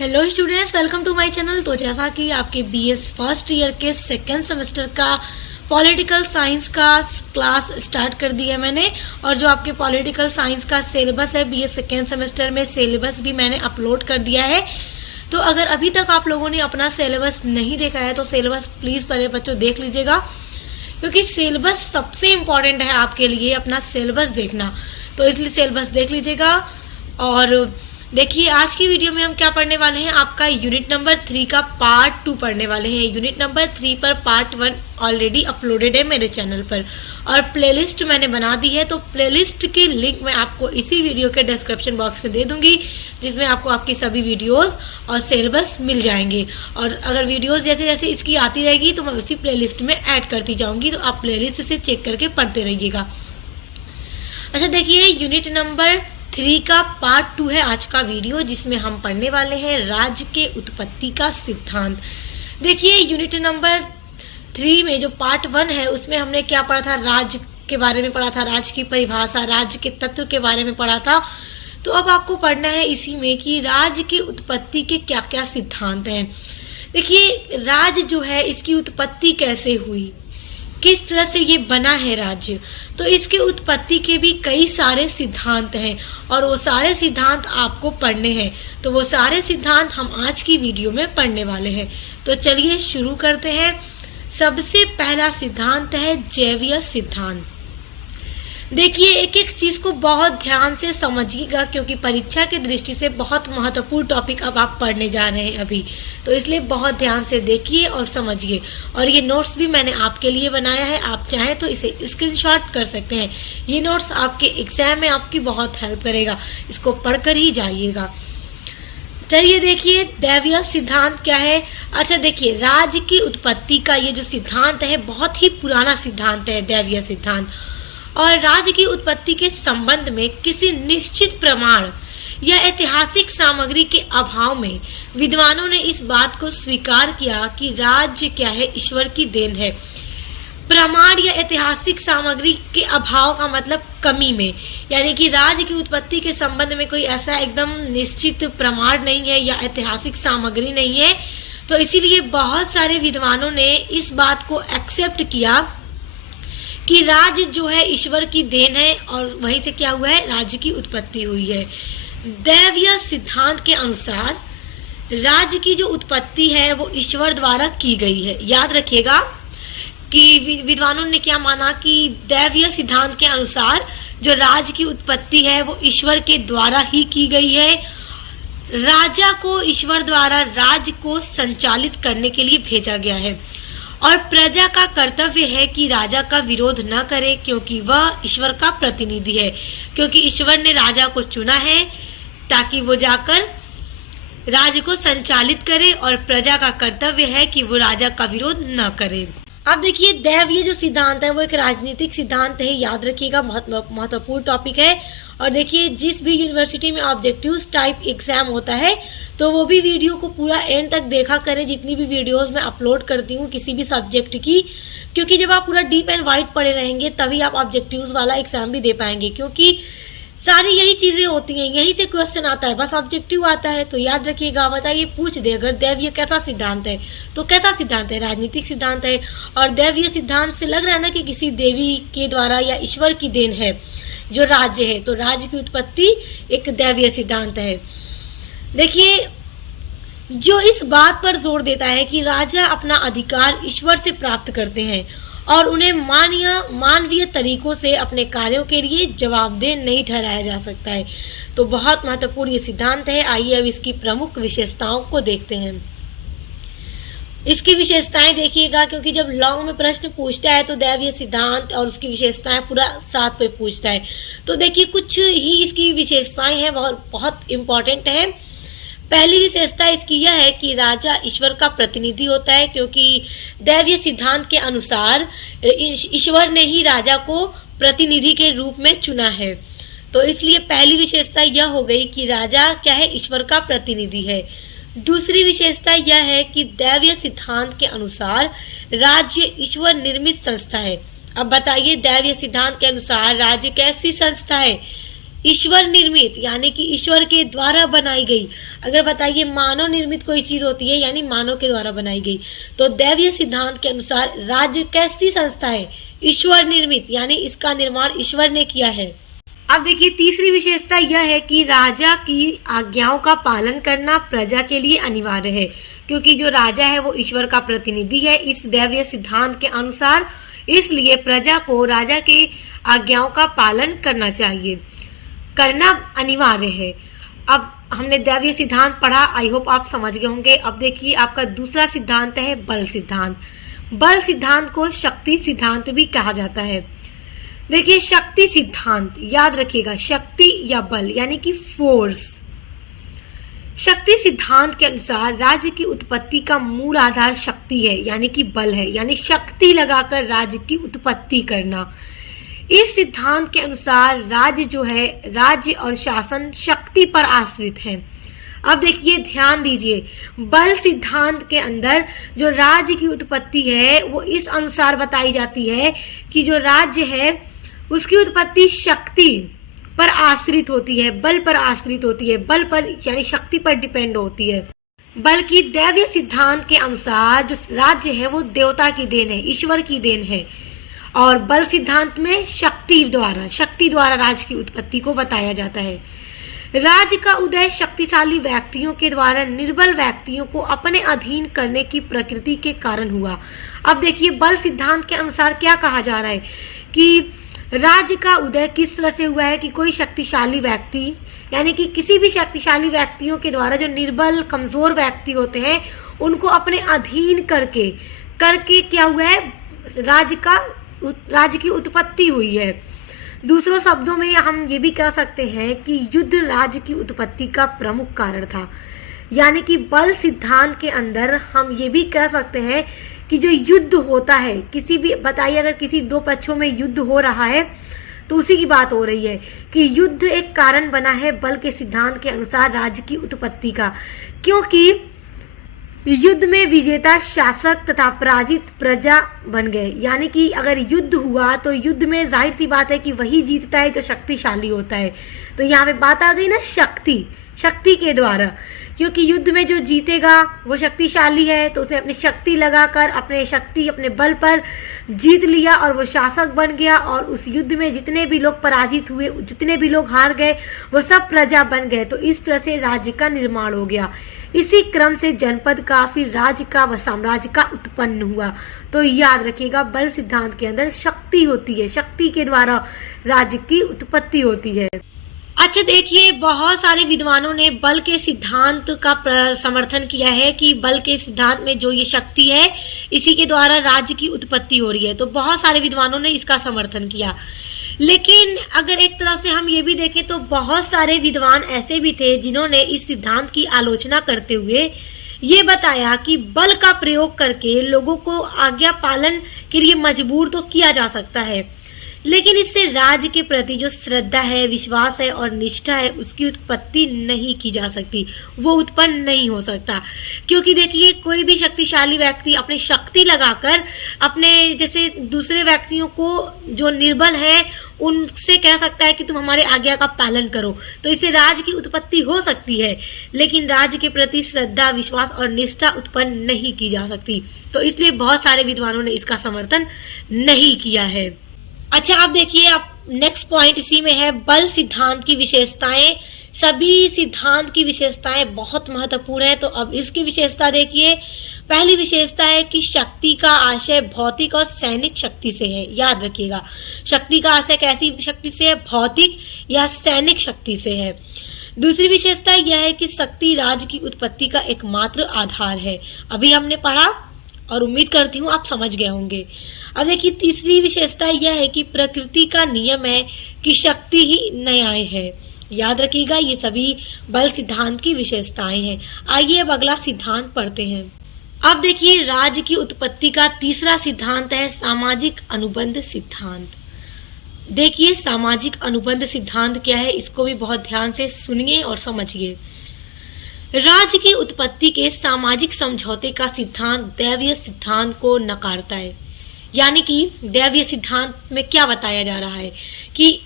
Hello students, welcome to my channel. तो जैसा कि आपके बीएस फर्स्ट ईयर के सेकेंड सेमेस्टर का पॉलिटिकल साइंस का क्लास स्टार्ट कर दिया है मैंने, और जो आपके पॉलिटिकल साइंस का सिलेबस है बीएस सेकेंड सेमेस्टर में सिलेबस भी मैंने अपलोड कर दिया है। तो अगर अभी तक आप लोगों ने अपना सिलेबस नहीं देखा है तो सिलेबस प्लीज़ पहले बच्चों देख लीजिएगा, क्योंकि सिलेबस सबसे इम्पॉर्टेंट है आपके लिए, अपना सिलेबस देखना। तो इसलिए सिलेबस देख लीजिएगा। और देखिए आज की वीडियो में हम क्या पढ़ने वाले हैं, आपका यूनिट नंबर 3 का पार्ट 2 पढ़ने वाले हैं। यूनिट नंबर 3 पर पार्ट 1 ऑलरेडी अपलोडेड है मेरे चैनल पर, और प्लेलिस्ट मैंने बना दी है। तो प्लेलिस्ट की लिंक मैं आपको इसी वीडियो के डिस्क्रिप्शन बॉक्स में दे दूंगी, जिसमें आपको आपकी सभी वीडियोस और सिलेबस मिल जाएंगे। और अगर वीडियोस जैसे जैसे इसकी आती रहेगी तो मैं उसी प्लेलिस्ट में ऐड करती जाऊंगी, तो आप प्लेलिस्ट से चेक करके पढ़ते रहिएगा। अच्छा देखिए, यूनिट नंबर 3 का पार्ट 2 है आज का वीडियो, जिसमें हम पढ़ने वाले हैं राज्य के उत्पत्ति का सिद्धांत। देखिए यूनिट नंबर 3 में जो पार्ट 1 है उसमें हमने क्या पढ़ा था, राज्य के बारे में पढ़ा था, राज्य की परिभाषा, राज्य के तत्व के बारे में पढ़ा था। तो अब आपको पढ़ना है इसी में कि राज्य की उत्पत्ति के क्या क्या सिद्धांत हैं। देखिए राज्य जो है इसकी उत्पत्ति कैसे हुई, किस तरह से ये बना है राज्य, तो इसके उत्पत्ति के भी कई सारे सिद्धांत हैं, और वो सारे सिद्धांत आपको पढ़ने हैं। तो वो सारे सिद्धांत हम आज की वीडियो में पढ़ने वाले हैं। तो चलिए शुरू करते हैं। सबसे पहला सिद्धांत है जैवीय सिद्धांत। देखिए एक एक चीज को बहुत ध्यान से समझिएगा, क्योंकि परीक्षा की दृष्टि से बहुत महत्वपूर्ण टॉपिक अब आप पढ़ने जा रहे हैं अभी, तो इसलिए बहुत ध्यान से देखिए और समझिए। और ये नोट्स भी मैंने आपके लिए बनाया है, आप चाहें तो इसे स्क्रीनशॉट कर सकते हैं। ये नोट्स आपके एग्जाम में आपकी बहुत हेल्प करेगा, इसको पढ़कर ही जाइएगा। चलिए देखिए दैवीय सिद्धांत क्या है। अच्छा देखिए, राज्य की उत्पत्ति का ये जो सिद्धांत है बहुत ही पुराना सिद्धांत है दैवीय सिद्धांत, और राज्य की उत्पत्ति के संबंध में किसी निश्चित प्रमाण या ऐतिहासिक सामग्री के अभाव में विद्वानों ने इस बात को स्वीकार किया कि राज्य क्या है, ईश्वर की देन है। प्रमाण या ऐतिहासिक सामग्री के अभाव का मतलब कमी में, यानी कि राज्य की उत्पत्ति के संबंध में कोई ऐसा एकदम निश्चित प्रमाण नहीं है या ऐतिहासिक सामग्री नहीं है। तो इसीलिए बहुत सारे विद्वानों ने इस बात को एक्सेप्ट किया कि राज्य जो है ईश्वर की देन है, और वहीं से क्या हुआ है, राज्य की उत्पत्ति हुई है। दैवीय सिद्धांत के अनुसार राज्य की जो उत्पत्ति है वो ईश्वर द्वारा की गई है। याद रखिएगा कि विद्वानों ने क्या माना कि दैवीय सिद्धांत के अनुसार जो राज्य की उत्पत्ति है वो ईश्वर के द्वारा ही की गई है। राजा को ईश्वर द्वारा राज्य को संचालित करने के लिए भेजा गया है, और प्रजा का कर्तव्य है कि राजा का विरोध न करे, क्योंकि वह ईश्वर का प्रतिनिधि है। क्योंकि ईश्वर ने राजा को चुना है ताकि वो जाकर राज्य को संचालित करे, और प्रजा का कर्तव्य है कि वो राजा का विरोध न करे। अब देखिए दैवीय जो सिद्धांत है वो एक राजनीतिक सिद्धांत है, याद रखिएगा, बहुत महत्वपूर्ण टॉपिक है। और देखिए जिस भी यूनिवर्सिटी में ऑब्जेक्टिव्स टाइप एग्जाम होता है तो वो भी वीडियो को पूरा एंड तक देखा करें, जितनी भी वीडियोस मैं अपलोड करती हूँ किसी भी सब्जेक्ट की, क्योंकि जब आप पूरा डीप एंड वाइड पढ़े रहेंगे तभी आप ऑब्जेक्टिव्स वाला एग्जाम भी दे पाएंगे, क्योंकि सारी यही चीजें होती हैं, यही से क्वेश्चन आता है, बस ऑब्जेक्टिव आता है। तो याद रखिएगा, बताइए पूछ दे अगर दैवीय कैसा सिद्धांत है, तो कैसा सिद्धांत है, राजनीतिक सिद्धांत है। और दैवीय सिद्धांत से लग रहा है ना कि किसी देवी के द्वारा या ईश्वर की देन है जो राज्य है, तो राज्य की उत्पत्ति एक दैवीय सिद्धांत है। देखिए जो इस बात पर जोर देता है कि राजा अपना अधिकार ईश्वर से प्राप्त करते हैं और उन्हें मानवीय तरीकों से अपने कार्यों के लिए जवाबदेह नहीं ठहराया जा सकता है। तो बहुत महत्वपूर्ण ये सिद्धांत है। आइए अब इसकी प्रमुख विशेषताओं को देखते हैं। इसकी विशेषताएं देखिएगा, क्योंकि जब लॉन्ग में प्रश्न पूछता है तो दैवीय सिद्धांत और उसकी विशेषताएं पूरा साथ पे पूछता है। तो देखिए कुछ ही इसकी विशेषताएं हैं, बहुत इंपॉर्टेंट है। पहली विशेषता इसकी यह है कि राजा ईश्वर का प्रतिनिधि होता है, क्योंकि दैवीय सिद्धांत के अनुसार ईश्वर ने ही राजा को प्रतिनिधि के रूप में चुना है। तो इसलिए पहली विशेषता यह हो गई कि राजा क्या है, ईश्वर का प्रतिनिधि है। दूसरी विशेषता यह है कि दैवीय सिद्धांत के अनुसार राज्य ईश्वर निर्मित संस्था है। अब बताइए दैवीय सिद्धांत के अनुसार राज्य कैसी संस्था है, ईश्वर निर्मित यानी कि ईश्वर के द्वारा बनाई गई। अगर बताइए मानव निर्मित कोई चीज होती है यानी मानव के द्वारा बनाई गई। तो दैवीय सिद्धांत के अनुसार राज्य कैसी संस्था है? ईश्वर निर्मित यानी इसका निर्माण ईश्वर ने किया है। अब देखिए तीसरी विशेषता यह है कि राजा की आज्ञाओं का पालन करना प्रजा के लिए अनिवार्य है, क्योंकि जो राजा है वो ईश्वर का प्रतिनिधि है इस दैवीय सिद्धांत के अनुसार, इसलिए प्रजा को राजा के आज्ञाओं का पालन करना चाहिए, करना अनिवार्य है। अब हमने दैवीय सिद्धांत पढ़ा, आई होप आप समझ गए होंगे। अब देखिए आपका दूसरा सिद्धांत है बल सिद्धांत। बल सिद्धांत को शक्ति सिद्धांत भी कहा जाता है। देखिए शक्ति सिद्धांत याद रखिएगा, शक्ति या बल यानी कि फोर्स। शक्ति सिद्धांत के अनुसार राज्य की उत्पत्ति का मूल आधार शक्ति है यानी कि बल है, यानी शक्ति लगाकर राज्य की उत्पत्ति करना। इस सिद्धांत के अनुसार राज्य जो है, राज्य और शासन शक्ति पर आश्रित है। अब देखिए ध्यान दीजिए, बल सिद्धांत के अंदर जो राज्य की उत्पत्ति है वो इस अनुसार बताई जाती है कि जो राज्य है उसकी उत्पत्ति शक्ति पर आश्रित होती है, बल पर आश्रित होती है, बल पर यानी शक्ति पर डिपेंड होती है। बल्कि दैवीय सिद्धांत के अनुसार जो राज्य है वो देवता की देन है, ईश्वर की देन है, और बल सिद्धांत में शक्ति द्वारा राज्य की उत्पत्ति को बताया जाता है। राज्य का उदय शक्तिशाली व्यक्तियों के द्वारा निर्बल व्यक्तियों को अपने अधीन करने की प्रकृति के कारण हुआ। अब देखिए बल सिद्धांत के अनुसार क्या कहा जा रहा है कि राज्य का उदय किस तरह से हुआ है कि कोई शक्तिशाली व्यक्ति यानी कि किसी भी शक्तिशाली व्यक्तियों के द्वारा जो निर्बल कमजोर व्यक्ति होते हैं उनको अपने अधीन करके क्या हुआ है, राज्य की उत्पत्ति हुई है। दूसरों शब्दों में हम ये भी कह सकते हैं कि युद्ध राज्य की उत्पत्ति का प्रमुख कारण था। यानी कि बल सिद्धांत के अंदर हम ये भी कह सकते हैं कि जो युद्ध होता है, किसी भी बताइए अगर किसी दो पक्षों में युद्ध हो रहा है तो उसी की बात हो रही है कि युद्ध एक कारण बना है बल के सिद्धांत के अनुसार राज्य की उत्पत्ति का, क्योंकि युद्ध में विजेता शासक तथा पराजित प्रजा बन गए। यानी कि अगर युद्ध हुआ तो युद्ध में जाहिर सी बात है कि वही जीतता है जो शक्तिशाली होता है। तो यहाँ पे बात आ गई ना शक्ति के द्वारा, क्योंकि युद्ध में जो जीतेगा वो शक्तिशाली है, तो उसे अपनी शक्ति लगाकर अपने बल पर जीत लिया और वो शासक बन गया, और उस युद्ध में जितने भी लोग पराजित हुए, जितने भी लोग हार गए, वो सब प्रजा बन गए। तो इस तरह से राज्य का निर्माण हो गया। इसी क्रम से जनपद का, फिर राज्य का व साम्राज्य का उत्पन्न हुआ। तो याद रखिएगा बल सिद्धांत के अंदर शक्ति होती है, शक्ति के द्वारा राज्य की उत्पत्ति होती है। अच्छा देखिए बहुत सारे विद्वानों ने बल के सिद्धांत का समर्थन किया है कि बल के सिद्धांत में जो ये शक्ति है इसी के द्वारा राज्य की उत्पत्ति हो रही है। तो बहुत सारे विद्वानों ने इसका समर्थन किया। लेकिन अगर एक तरफ से हम ये भी देखें तो बहुत सारे विद्वान ऐसे भी थे जिन्होंने इस सिद्धांत की आलोचना करते हुए ये बताया कि बल का प्रयोग करके लोगों को आज्ञा पालन के लिए मजबूर तो किया जा सकता है, लेकिन इससे राज्य के प्रति जो श्रद्धा है, विश्वास है और निष्ठा है उसकी उत्पत्ति नहीं की जा सकती, वो उत्पन्न नहीं हो सकता। क्योंकि देखिए कोई भी शक्तिशाली व्यक्ति अपनी शक्ति लगाकर अपने जैसे दूसरे व्यक्तियों को जो निर्बल है उनसे कह सकता है कि तुम हमारे आज्ञा का पालन करो, तो इससे राज्य की उत्पत्ति हो सकती है, लेकिन राज्य के प्रति श्रद्धा, विश्वास और निष्ठा उत्पन्न नहीं की जा सकती। तो इसलिए बहुत सारे विद्वानों ने इसका समर्थन नहीं किया है। अच्छा आप देखिए, आप नेक्स्ट पॉइंट इसी में है बल सिद्धांत की विशेषताएं। सभी सिद्धांत की विशेषताएं बहुत महत्वपूर्ण है। तो अब इसकी विशेषता देखिए। पहली विशेषता है कि शक्ति का आशय भौतिक और सैनिक शक्ति से है। याद रखिएगा शक्ति का आशय कैसी शक्ति से है, भौतिक या सैनिक शक्ति से है। दूसरी विशेषता यह है कि शक्ति राज्य की उत्पत्ति का एकमात्र आधार है। अभी हमने पढ़ा और उम्मीद करती हूँ आप समझ गए होंगे। अब देखिए तीसरी विशेषता यह है कि प्रकृति का नियम है कि शक्ति ही न्याय है। याद रखिएगा ये सभी बल सिद्धांत की विशेषताएं हैं। आइए अब अगला सिद्धांत पढ़ते हैं। अब देखिए राज्य की उत्पत्ति का तीसरा सिद्धांत है सामाजिक अनुबंध सिद्धांत। देखिए सामाजिक अनुबंध सिद्धांत क्या है, इसको भी बहुत ध्यान से सुनिए और समझिए। राज्य की उत्पत्ति के सामाजिक समझौते का सिद्धांत दैवीय सिद्धांत को नकारता है। यानी कि दैवीय सिद्धांत में क्या बताया जा रहा है कि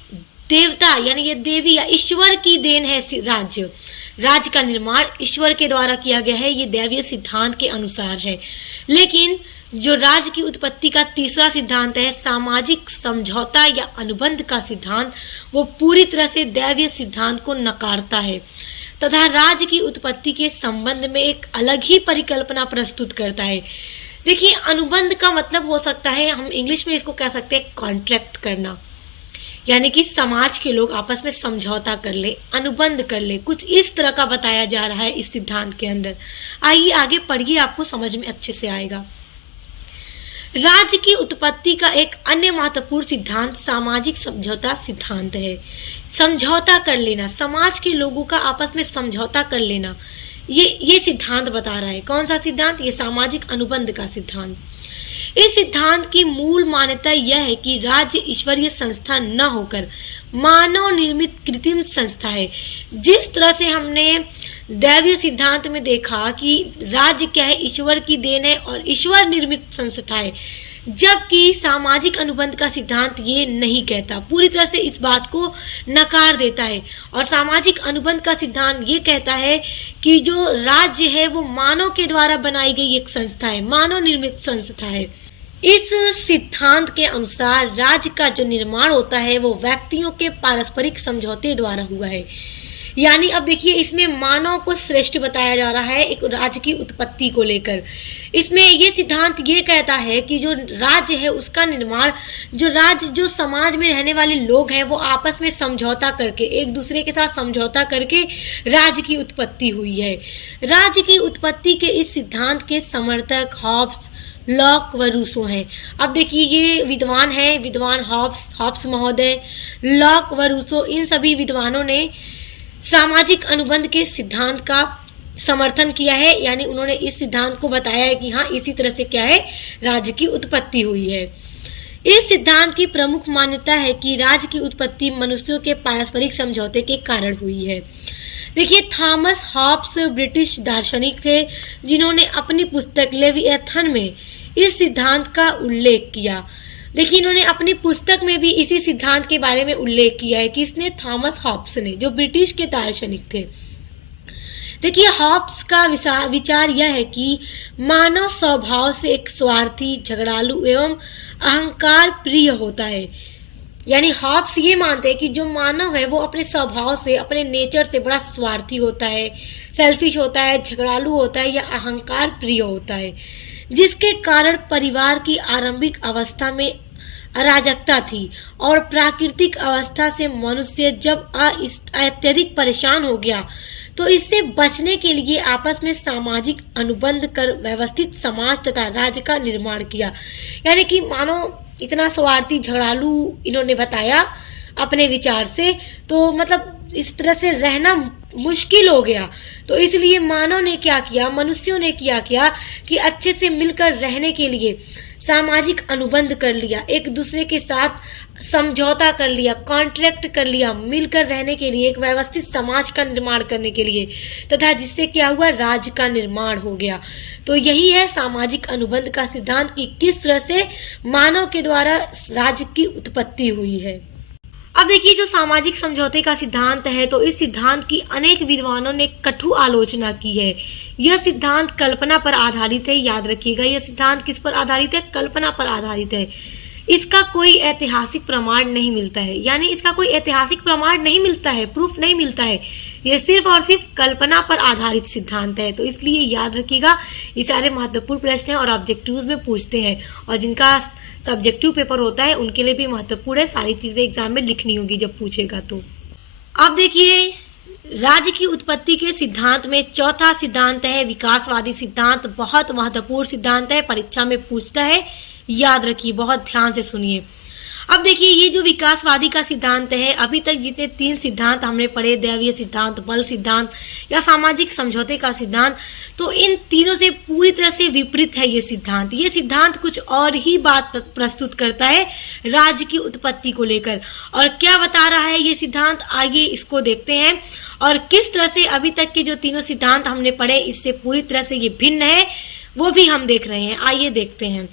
देवता यानी ये देवी या ईश्वर की देन है राज्य। राज्य का निर्माण ईश्वर के द्वारा किया गया है, ये दैवीय सिद्धांत के अनुसार है। लेकिन जो राज्य की उत्पत्ति का तीसरा सिद्धांत है, सामाजिक समझौता या अनुबंध का सिद्धांत, वो पूरी तरह से दैवीय सिद्धांत को नकारता है तथा राज्य की उत्पत्ति के संबंध में एक अलग ही परिकल्पना प्रस्तुत करता है। देखिए, अनुबंध का मतलब हो सकता है, हम इंग्लिश में इसको कह सकते हैं कॉन्ट्रैक्ट करना, यानी कि समाज के लोग आपस में समझौता कर ले, अनुबंध कर ले, कुछ इस तरह का बताया जा रहा है इस सिद्धांत के अंदर। आइए आगे पढ़िए, आपको समझ में अच्छे से आएगा। राज्य की उत्पत्ति का एक अन्य महत्वपूर्ण सिद्धांत सामाजिक समझौता सिद्धांत है। समझौता कर लेना, समाज के लोगों का आपस में समझौता कर लेना, ये सिद्धांत बता रहा है। कौन सा सिद्धांत? ये सामाजिक अनुबंध का सिद्धांत। इस सिद्धांत की मूल मान्यता यह है कि राज्य ईश्वरीय संस्था न होकर मानव निर्मित कृत्रिम संस्था है। जिस तरह से हमने दैवीय सिद्धांत में देखा कि राज्य क्या है, ईश्वर की देन है और ईश्वर निर्मित संस्था है, जबकि सामाजिक अनुबंध का सिद्धांत ये नहीं कहता, पूरी तरह से इस बात को नकार देता है। और सामाजिक अनुबंध का सिद्धांत ये कहता है कि जो राज्य है वो मानव के द्वारा बनाई गई एक संस्था है, मानव निर्मित संस्था है। इस सिद्धांत के अनुसार राज्य का जो निर्माण होता है वो व्यक्तियों के पारस्परिक समझौते द्वारा हुआ है। यानी अब देखिए, इसमें मानव को श्रेष्ठ बताया जा रहा है एक राज्य की उत्पत्ति को लेकर। इसमें ये सिद्धांत ये कहता है कि जो राज्य है उसका निर्माण, जो समाज में रहने वाले लोग हैं वो आपस में समझौता करके, एक दूसरे के साथ समझौता करके राज्य की उत्पत्ति हुई है। राज्य की उत्पत्ति के इस सिद्धांत के समर्थक हॉब्स, लॉक व रूसो हैं। अब देखिए, ये विद्वान हैं, विद्वान हॉब्स महोदय, लॉक व रूसो, इन सभी विद्वानों ने सामाजिक अनुबंध के सिद्धांत का समर्थन किया है। यानी उन्होंने इस सिद्धांत को बताया है कि हाँ, इसी तरह से क्या है, राज्य की उत्पत्ति हुई है। इस सिद्धांत की प्रमुख मान्यता है कि राज्य की उत्पत्ति मनुष्यों के पारस्परिक समझौते के कारण हुई है। देखिए, थॉमस हॉब्स ब्रिटिश दार्शनिक थे जिन्होंने अपनी पुस्तक लेविएथन में इस सिद्धांत का उल्लेख किया। देखिए, इन्होंने अपनी पुस्तक में भी इसी सिद्धांत के बारे में उल्लेख किया है। किसने? थॉमस हॉब्स ने, जो ब्रिटिश के दार्शनिक थे। देखिए, हॉब्स का विचार यह है कि मानव स्वभाव से एक स्वार्थी, झगड़ालू एवं अहंकार प्रिय होता है। यानी हॉब्स ये मानते हैं कि जो मानव है वो अपने स्वभाव से, अपने नेचर से बड़ा स्वार्थी होता है, सेल्फिश होता है, झगड़ालू होता है या अहंकार प्रिय होता है, जिसके कारण परिवार की आरंभिक अवस्था में अराजकता थी और प्राकृतिक अवस्था से मनुष्य जब अत्यधिक परेशान हो गया तो इससे बचने के लिए आपस में सामाजिक अनुबंध कर व्यवस्थित समाज तथा राज्य का निर्माण किया। यानी कि मानो इतना स्वार्थी, झगड़ालू इन्होंने बताया अपने विचार से, तो मतलब इस तरह से रहना मुश्किल हो गया। तो इसलिए मानव ने क्या किया, मनुष्यों ने क्या किया कि अच्छे से मिलकर रहने के लिए सामाजिक अनुबंध कर लिया, एक दूसरे के साथ समझौता कर लिया, कॉन्ट्रैक्ट कर लिया, मिलकर रहने के लिए, एक व्यवस्थित समाज का निर्माण करने के लिए, तथा जिससे क्या हुआ, राज्य का निर्माण हो गया। तो यही है सामाजिक अनुबंध का सिद्धांत कि किस तरह से मानव के द्वारा राज्य की उत्पत्ति हुई है। अब देखिए, जो सामाजिक समझौते का सिद्धांत है, तो इस सिद्धांत की अनेक विद्वानों ने कटु आलोचना की है। यह सिद्धांत कल्पना पर आधारित है, याद रखिएगा, यह सिद्धांत किस पर आधारित है? कल्पना पर आधारित है। इसका कोई ऐतिहासिक प्रमाण नहीं मिलता है। यानी इसका कोई ऐतिहासिक प्रमाण नहीं मिलता है, प्रूफ नहीं मिलता है। यह सिर्फ और सिर्फ कल्पना पर आधारित सिद्धांत है। तो इसलिए याद रखिएगा, ये सारे महत्वपूर्ण प्रश्न हैं और ऑब्जेक्टिव्स में पूछते हैं, और जिनका सब्जेक्टिव पेपर होता है उनके लिए भी महत्वपूर्ण है। सारी चीजें एग्जाम में लिखनी होगी जब पूछेगा। तो अब देखिए, राज्य की उत्पत्ति के सिद्धांत में चौथा सिद्धांत है विकासवादी सिद्धांत। बहुत महत्वपूर्ण सिद्धांत है, परीक्षा में पूछता है, याद रखिए, बहुत ध्यान से सुनिए। अब देखिए, ये जो विकासवादी का सिद्धांत है, अभी तक जितने 3 सिद्धांत हमने पढ़े, दैवीय सिद्धांत, बल सिद्धांत या सामाजिक समझौते का सिद्धांत, तो इन तीनों से पूरी तरह से विपरीत है ये सिद्धांत। ये सिद्धांत कुछ और ही बात प्रस्तुत करता है राज्य की उत्पत्ति को लेकर। और क्या बता रहा है ये सिद्धांत, आइए इसको देखते हैं, और किस तरह से अभी तक के जो तीनों सिद्धांत हमने पढ़े इससे पूरी तरह से ये भिन्न है, वो भी हम देख रहे हैं। आइए देखते हैं।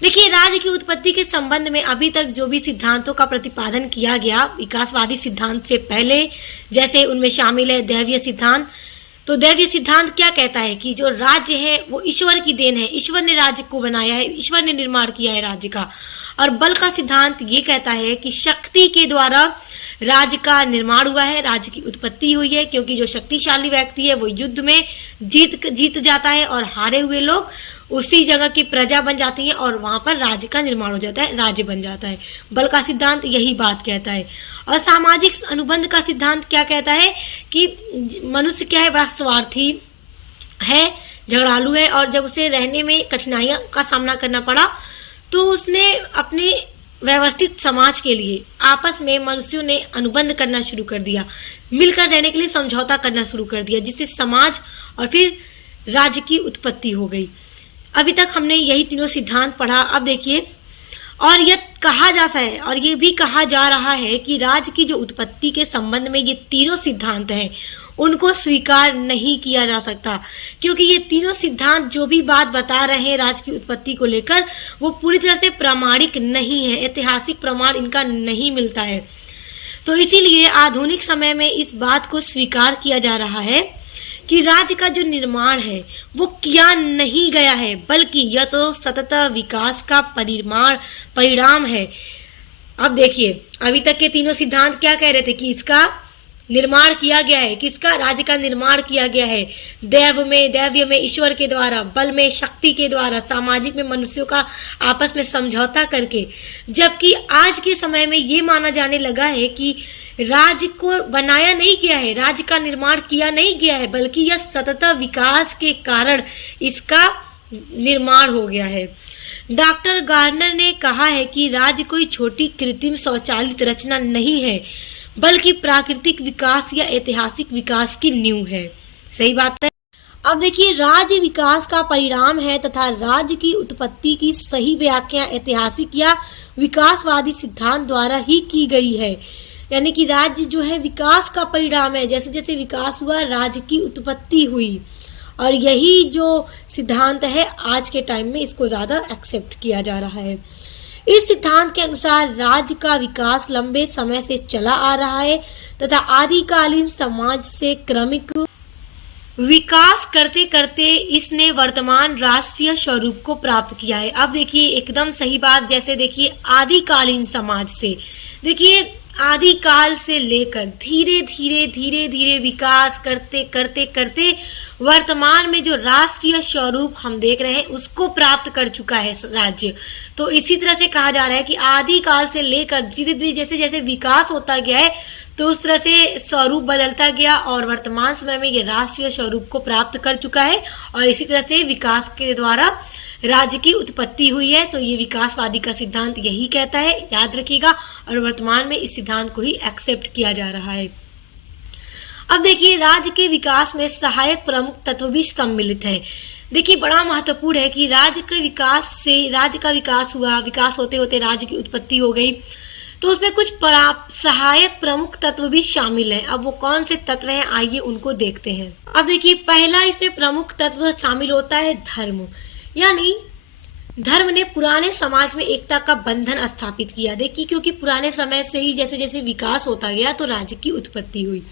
देखिए, राज्य की उत्पत्ति के संबंध में अभी तक जो भी सिद्धांतों का प्रतिपादन किया गया विकासवादी सिद्धांत से पहले, जैसे उनमें शामिल है दैवीय सिद्धांत। तो दैवीय सिद्धांत क्या कहता है कि जो राज्य है वो ईश्वर की देन है, ईश्वर ने राज्य को बनाया है, ईश्वर ने निर्माण किया है राज्य का। और बल का सिद्धांत ये कहता है कि शक्ति के द्वारा राज्य का निर्माण हुआ है, राज्य की उत्पत्ति हुई है, क्योंकि जो शक्तिशाली व्यक्ति है वो युद्ध में जीत जाता है और हारे हुए लोग उसी जगह की प्रजा बन जाती हैं और वहां पर राज्य का निर्माण हो जाता है, राज्य बन जाता है। बल का सिद्धांत यही बात कहता है। और सामाजिक अनुबंध का सिद्धांत क्या कहता है कि मनुष्य क्या है, बड़ा स्वार्थी है, झगड़ालू है, और जब उसे रहने में कठिनाइयों का सामना करना पड़ा तो उसने अपने व्यवस्थित समाज के लिए आपस में मनुष्यों ने अनुबंध करना शुरू कर दिया, मिलकर रहने के लिए समझौता करना शुरू कर दिया, जिससे समाज और फिर राज्य की उत्पत्ति हो गई। अभी तक हमने यही तीनों सिद्धांत पढ़ा। अब देखिए, और यह कहा जाता है और ये भी कहा जा रहा है कि राज्य की जो उत्पत्ति के संबंध में ये तीनों सिद्धांत हैं उनको स्वीकार नहीं किया जा सकता, क्योंकि ये तीनों सिद्धांत जो भी बात बता रहे हैं राज्य की उत्पत्ति को लेकर वो पूरी तरह से प्रामाणिक नहीं है, ऐतिहासिक प्रमाण इनका नहीं मिलता है। तो इसीलिए आधुनिक समय में इस बात को स्वीकार किया जा रहा है कि राज्य का जो निर्माण है वो किया नहीं गया है, बल्कि यह तो सतत विकास का परिणाम है। अब देखिए, अभी तक के तीनों सिद्धांत क्या कह रहे थे कि इसका निर्माण किया गया है, किसका, राज्य का निर्माण किया गया है दैव्य में ईश्वर के द्वारा, बल में शक्ति के द्वारा, सामाजिक में मनुष्यों का आपस में समझौता करके। जबकि आज के समय में ये माना जाने लगा है कि राज्य को बनाया नहीं गया है, राज्य का निर्माण किया नहीं गया है, बल्कि यह सतत विकास के कारण इसका निर्माण हो गया है। डॉक्टर गार्नर ने कहा है कि राज्य कोई छोटी कृत्रिम स्वचालित रचना नहीं है, बल्कि प्राकृतिक विकास या ऐतिहासिक विकास की नींव है। सही बात है। अब देखिए, राज्य विकास का परिणाम है तथा राज्य की उत्पत्ति की सही व्याख्या ऐतिहासिक या विकासवादी सिद्धांत द्वारा ही की गई है। यानी कि राज्य जो है विकास का परिणाम है, जैसे जैसे विकास हुआ राज्य की उत्पत्ति हुई, और यही जो सिद्धांत है आज के टाइम में इसको ज्यादा एक्सेप्ट किया जा रहा है। इस सिद्धांत के अनुसार राज्य का विकास लंबे समय से चला आ रहा है तथा आदिकालीन समाज से क्रमिक विकास करते करते इसने वर्तमान राष्ट्रीय स्वरूप को प्राप्त किया है। अब देखिए, एकदम सही बात, जैसे देखिए आदिकालीन समाज से, देखिए आदिकाल से लेकर धीरे धीरे विकास करते करते करते वर्तमान में जो राष्ट्रीय स्वरूप हम देख रहे हैं उसको प्राप्त कर चुका है राज्य। तो इसी तरह से कहा जा रहा है कि आदिकाल से लेकर धीरे धीरे जैसे जैसे विकास होता गया है तो उस तरह से स्वरूप बदलता गया और वर्तमान समय में ये राष्ट्रीय स्वरूप को प्राप्त कर चुका है, और इसी तरह से विकास के द्वारा राज्य की उत्पत्ति हुई है। तो ये विकासवादी का सिद्धांत यही कहता है, याद रखिएगा, और वर्तमान में इस सिद्धांत को ही एक्सेप्ट किया जा रहा है। अब देखिए, राज्य के विकास में सहायक प्रमुख तत्व भी सम्मिलित हैं। देखिए, बड़ा महत्वपूर्ण है कि राज्य के विकास से राज्य का विकास हुआ, विकास होते होते राज्य की उत्पत्ति हो गई, तो उसमें कुछ सहायक प्रमुख तत्व भी शामिल हैं। अब वो कौन से तत्व हैं, आइए उनको देखते हैं। अब देखिए, पहला इसमें प्रमुख तत्व शामिल होता है धर्म। यानी धर्म ने पुराने समाज में एकता का बंधन स्थापित किया। देखिए, क्योंकि पुराने समय से ही जैसे जैसे विकास होता गया तो राज्य की उत्पत्ति हुई,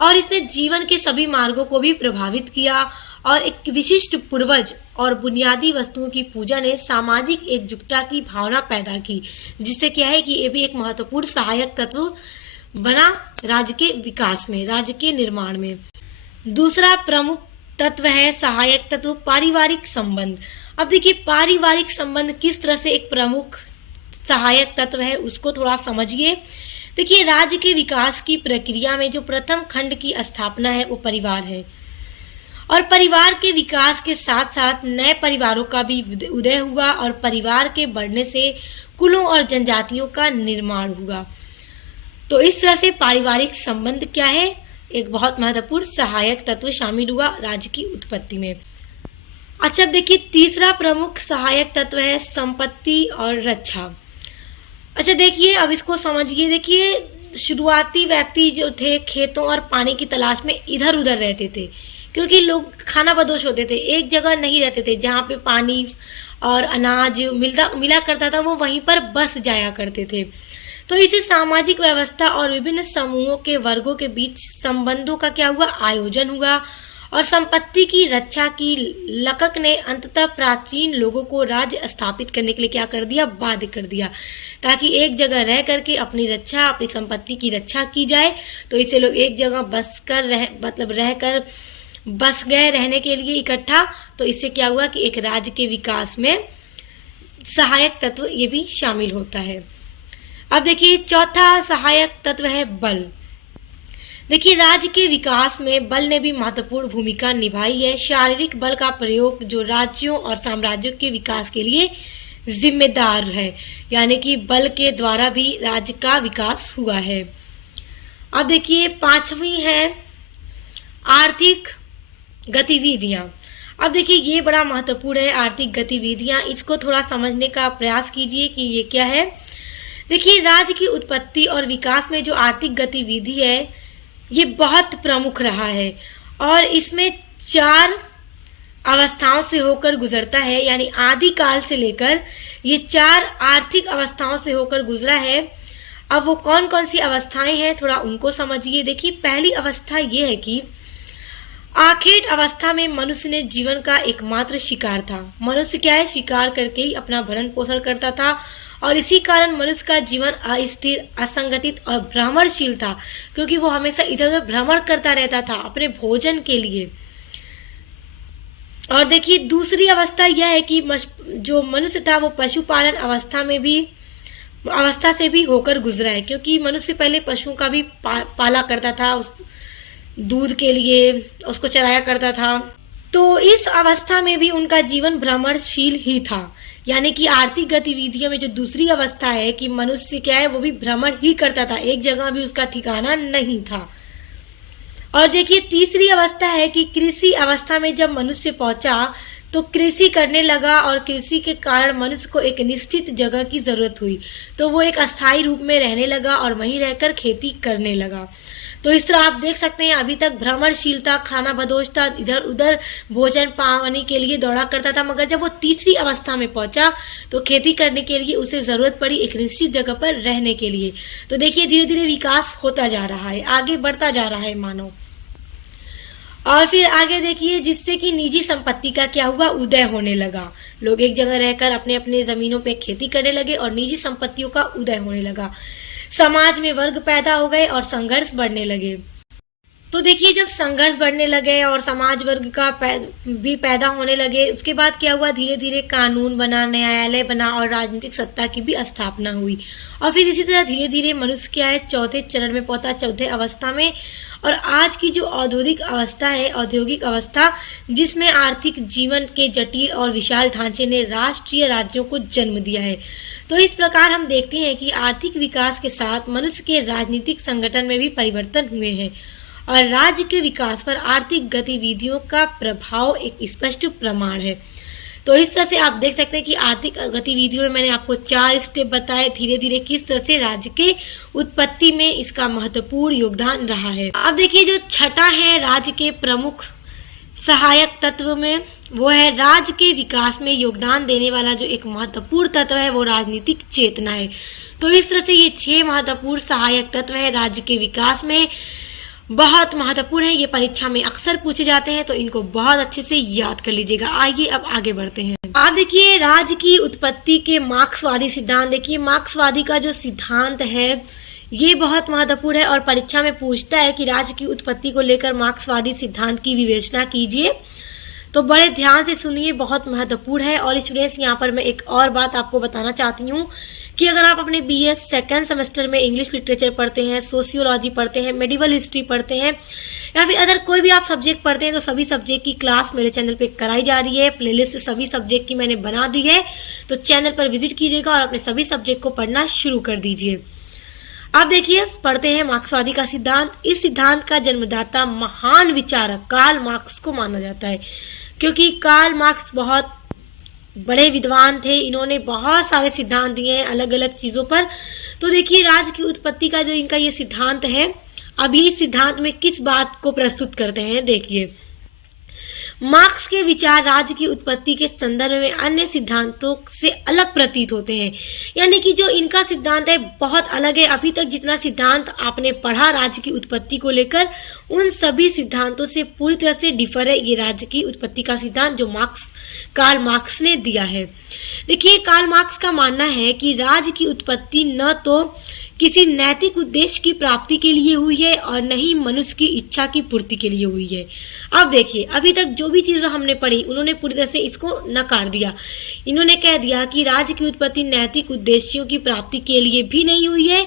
और इसने जीवन के सभी मार्गों को भी प्रभावित किया, और एक विशिष्ट पूर्वज और बुनियादी वस्तुओं की पूजा ने सामाजिक एकजुटता की भावना पैदा की, जिससे क्या है कि ये भी एक महत्वपूर्ण सहायक तत्व बना राज्य के विकास में, राज्य के निर्माण में। दूसरा प्रमुख तत्व है सहायक तत्व पारिवारिक संबंध। अब देखिए, पारिवारिक संबंध किस तरह से एक प्रमुख सहायक तत्व है उसको थोड़ा समझिए। देखिए, राज्य के विकास की प्रक्रिया में जो प्रथम खंड की स्थापना है वो परिवार है, और परिवार के विकास के साथ साथ नए परिवारों का भी उदय हुआ, और परिवार के बढ़ने से कुलों और जनजातियों का निर्माण हुआ। तो इस तरह से पारिवारिक संबंध क्या है, एक बहुत महत्वपूर्ण सहायक तत्व शामिल हुआ राज्य की उत्पत्ति में। अच्छा, अब देखिए, तीसरा प्रमुख सहायक तत्व है संपत्ति और रक्षा। अच्छा देखिए, अब इसको समझिए। देखिए, शुरुआती व्यक्ति जो थे खेतों और पानी की तलाश में इधर उधर रहते थे, क्योंकि लोग खाना बदोश होते थे, एक जगह नहीं रहते थे। जहाँ पे पानी और अनाज मिला करता था वो वहीं पर बस जाया करते थे। तो इसे सामाजिक व्यवस्था और विभिन्न समूहों के वर्गों के बीच संबंधों का क्या हुआ, आयोजन हुआ। और संपत्ति की रक्षा की लकक ने अंततः प्राचीन लोगों को राज्य स्थापित करने के लिए क्या कर दिया, बाध्य कर दिया, ताकि एक जगह रह करके अपनी रक्षा, अपनी संपत्ति की रक्षा की जाए। तो इसे लोग एक जगह रहकर बस गए रहने के लिए इकट्ठा। तो इससे क्या हुआ कि एक राज्य के विकास में सहायक तत्व ये भी शामिल होता है। अब देखिए चौथा सहायक तत्व है बल। देखिए राज्य के विकास में बल ने भी महत्वपूर्ण भूमिका निभाई है। शारीरिक बल का प्रयोग जो राज्यों और साम्राज्यों के विकास के लिए जिम्मेदार है, यानी कि बल के द्वारा भी राज्य का विकास हुआ है। अब देखिए पांचवी है आर्थिक गतिविधियां। अब देखिए ये बड़ा महत्वपूर्ण है, आर्थिक गतिविधियां। इसको थोड़ा समझने का प्रयास कीजिए कि ये क्या है। देखिए राज्य की उत्पत्ति और विकास में जो आर्थिक गतिविधि है ये बहुत प्रमुख रहा है और इसमें 4 अवस्थाओं से होकर गुजरता है, यानी आदि काल से लेकर ये 4 आर्थिक अवस्थाओं से होकर गुजरा है। अब वो कौन कौन सी अवस्थाएं हैं थोड़ा उनको समझिए। देखिए पहली अवस्था ये है कि आखेट अवस्था में मनुष्य ने जीवन का एकमात्र शिकार था। मनुष्य क्या है, शिकार करके ही अपना भरण पोषण करता था और इसी कारण मनुष्य का जीवन अस्थिर, असंगठित और भ्रमणशील था, क्योंकि वो हमेशा इधर उधर भ्रमण करता रहता था अपने भोजन के लिए। और देखिए दूसरी अवस्था यह है कि जो मनुष्य था वो पशुपालन अवस्था से भी होकर गुजरा है, क्योंकि मनुष्य पहले पशुओं का भी पाला करता था, उस दूध के लिए उसको चराया करता था। तो इस अवस्था में भी उनका जीवन भ्रमणशील ही था, यानी कि आर्थिक गतिविधियों में जो दूसरी अवस्था है कि मनुष्य क्या है वो भी भ्रमण ही करता था, एक जगह भी उसका ठिकाना नहीं था। और देखिए तीसरी अवस्था है कि कृषि अवस्था में जब मनुष्य पहुंचा तो कृषि करने लगा और कृषि के कारण मनुष्य को एक निश्चित जगह की जरूरत हुई, तो वो एक अस्थायी रूप में रहने लगा और वहीं रहकर खेती करने लगा। तो इस तरह आप देख सकते हैं अभी तक भ्रमणशीलता, खाना बदोश था, इधर उधर भोजन पाने के लिए दौड़ा करता था, मगर जब वो तीसरी अवस्था में पहुंचा तो खेती करने के लिए उसे जरूरत पड़ी एक निश्चित जगह पर रहने के लिए। तो देखिए धीरे धीरे विकास होता जा रहा है, आगे बढ़ता जा रहा है मानव। और फिर आगे देखिए जिससे कि निजी संपत्ति का क्या हुआ, उदय होने लगा। लोग एक जगह रहकर अपने अपने जमीनों पे खेती करने लगे और निजी संपत्तियों का उदय होने लगा। समाज में वर्ग पैदा हो गए और संघर्ष बढ़ने लगे। तो देखिए जब संघर्ष बढ़ने लगे और समाज वर्ग का भी पैदा होने लगे, उसके बाद क्या हुआ, धीरे धीरे कानून बना, न्यायालय बना और राजनीतिक सत्ता की भी स्थापना हुई। और फिर इसी तरह धीरे धीरे मनुष्य क्या है, चौथे चरण में पहुंचा, चौथे अवस्था में। और आज की जो औद्योगिक अवस्था जिसमें आर्थिक जीवन के जटिल और विशाल ढांचे ने राष्ट्रीय राज्यों को जन्म दिया है। तो इस प्रकार हम देखते हैं कि आर्थिक विकास के साथ मनुष्य के राजनीतिक संगठन में भी परिवर्तन हुए हैं और राज्य के विकास पर आर्थिक गतिविधियों का प्रभाव एक स्पष्ट प्रमाण है। तो इस तरह से आप देख सकते हैं कि आर्थिक गतिविधियों में मैंने आपको 4 स्टेप बताए, धीरे धीरे किस तरह से राज्य के उत्पत्ति में इसका महत्वपूर्ण योगदान रहा है। अब देखिए जो छठा है राज्य के प्रमुख सहायक तत्व में, वो है राज्य के विकास में योगदान देने वाला जो एक महत्वपूर्ण तत्व है वो राजनीतिक चेतना है। तो इस तरह से ये 6 महत्वपूर्ण सहायक तत्व है राज्य के विकास में, बहुत महत्वपूर्ण है। ये परीक्षा में अक्सर पूछे जाते हैं, तो इनको बहुत अच्छे से याद कर लीजिएगा। आइए अब आगे बढ़ते हैं। आप देखिए राज्य की उत्पत्ति के मार्क्सवादी सिद्धांत। देखिए मार्क्सवादी का जो सिद्धांत है ये बहुत महत्वपूर्ण है और परीक्षा में पूछता है कि राज्य की उत्पत्ति को लेकर मार्क्सवादी सिद्धांत की विवेचना कीजिए। तो बड़े ध्यान से सुनिए, बहुत महत्वपूर्ण है। और स्टूडेंट्स यहाँ पर मैं एक और बात आपको बताना चाहती हूँ कि अगर आप अपने बीएस सेकेंड सेमेस्टर में इंग्लिश लिटरेचर पढ़ते हैं, सोशियोलॉजी पढ़ते हैं, मेडिवल हिस्ट्री पढ़ते हैं या फिर अदर कोई भी आप सब्जेक्ट पढ़ते हैं, तो सभी सब्जेक्ट की क्लास मेरे चैनल पे कराई जा रही है। प्लेलिस्ट सभी सब्जेक्ट की मैंने बना दी है, तो चैनल पर विजिट कीजिएगा और अपने सभी सब्जेक्ट को पढ़ना शुरू कर दीजिए। अब देखिए पढ़ते हैं मार्क्सवादी का सिद्धांत। इस सिद्धांत का जन्मदाता महान विचारक कार्ल मार्क्स को माना जाता है, क्योंकि कार्ल मार्क्स बहुत बड़े विद्वान थे। इन्होंने बहुत सारे सिद्धांत दिए हैं अलग अलग चीजों पर। तो देखिए राज्य की उत्पत्ति का जो इनका ये सिद्धांत है, अब ये सिद्धांत में किस बात को प्रस्तुत करते हैं देखिए। मार्क्स के विचार राज्य की उत्पत्ति के संदर्भ में अन्य सिद्धांतों से अलग प्रतीत होते हैं। यानी कि जो इनका सिद्धांत है बहुत अलग है। अभी तक जितना सिद्धांत आपने पढ़ा राज्य की उत्पत्ति को लेकर, उन सभी सिद्धांतों से पूरी तरह से डिफर है ये राज्य की उत्पत्ति का सिद्धांत जो कार्ल मार्क्स ने दिया है। देखिए, कार्ल मार्क्स का मानना है कि राज्य की उत्पत्ति न तो किसी नैतिक उद्देश्य की प्राप्ति के लिए हुई है और न ही मनुष्य की इच्छा की पूर्ति के लिए हुई है। अब देखिए, अभी तक जो भी चीज़ें हमने पढ़ी उन्होंने पूरी तरह से इसको नकार दिया। इन्होंने कह दिया कि राज्य की उत्पत्ति नैतिक उद्देश्यों की प्राप्ति के लिए भी नहीं हुई है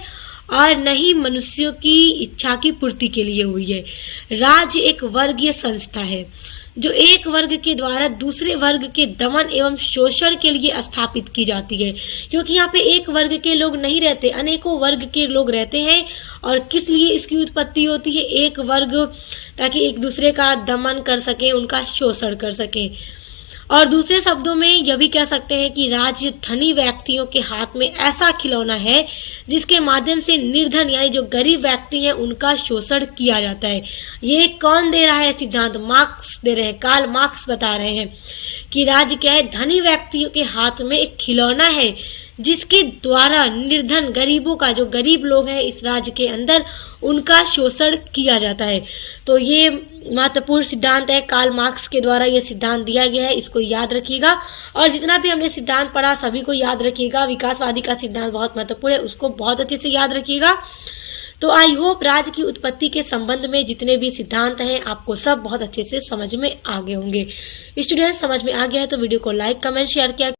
और न ही मनुष्यों की इच्छा की पूर्ति के लिए हुई है। राज्य एक वर्गीय संस्था है जो एक वर्ग के द्वारा दूसरे वर्ग के दमन एवं शोषण के लिए स्थापित की जाती है, क्योंकि यहाँ पे एक वर्ग के लोग नहीं रहते, अनेकों वर्ग के लोग रहते हैं। और किस लिए इसकी उत्पत्ति होती है? एक वर्ग ताकि एक दूसरे का दमन कर सके, उनका शोषण कर सके। और दूसरे शब्दों में यह भी कह सकते हैं कि राज्य धनी व्यक्तियों के हाथ में ऐसा खिलौना है जिसके माध्यम से निर्धन यानी जो गरीब व्यक्ति हैं उनका शोषण किया जाता है। ये कौन दे रहा है सिद्धांत? मार्क्स दे रहे हैं, कार्ल मार्क्स बता रहे हैं कि राज्य क्या है? धनी व्यक्तियों के हाथ में एक खिलौना है जिसके द्वारा निर्धन गरीबों का, जो गरीब लोग हैं इस राज्य के अंदर, उनका शोषण किया जाता है। तो ये महत्वपूर्ण सिद्धांत है, कार्ल मार्क्स के द्वारा ये सिद्धांत दिया गया है, इसको याद रखिएगा। और जितना भी हमने सिद्धांत पढ़ा सभी को याद रखिएगा। विकासवादी का सिद्धांत बहुत महत्वपूर्ण है, उसको बहुत अच्छे से याद रखिएगा। तो आई होप राज्य की उत्पत्ति के संबंध में जितने भी सिद्धांत हैं आपको सब बहुत अच्छे से समझ में आ गए होंगे। स्टूडेंट्स, समझ में आ गया है तो वीडियो को लाइक, कमेंट, शेयर किया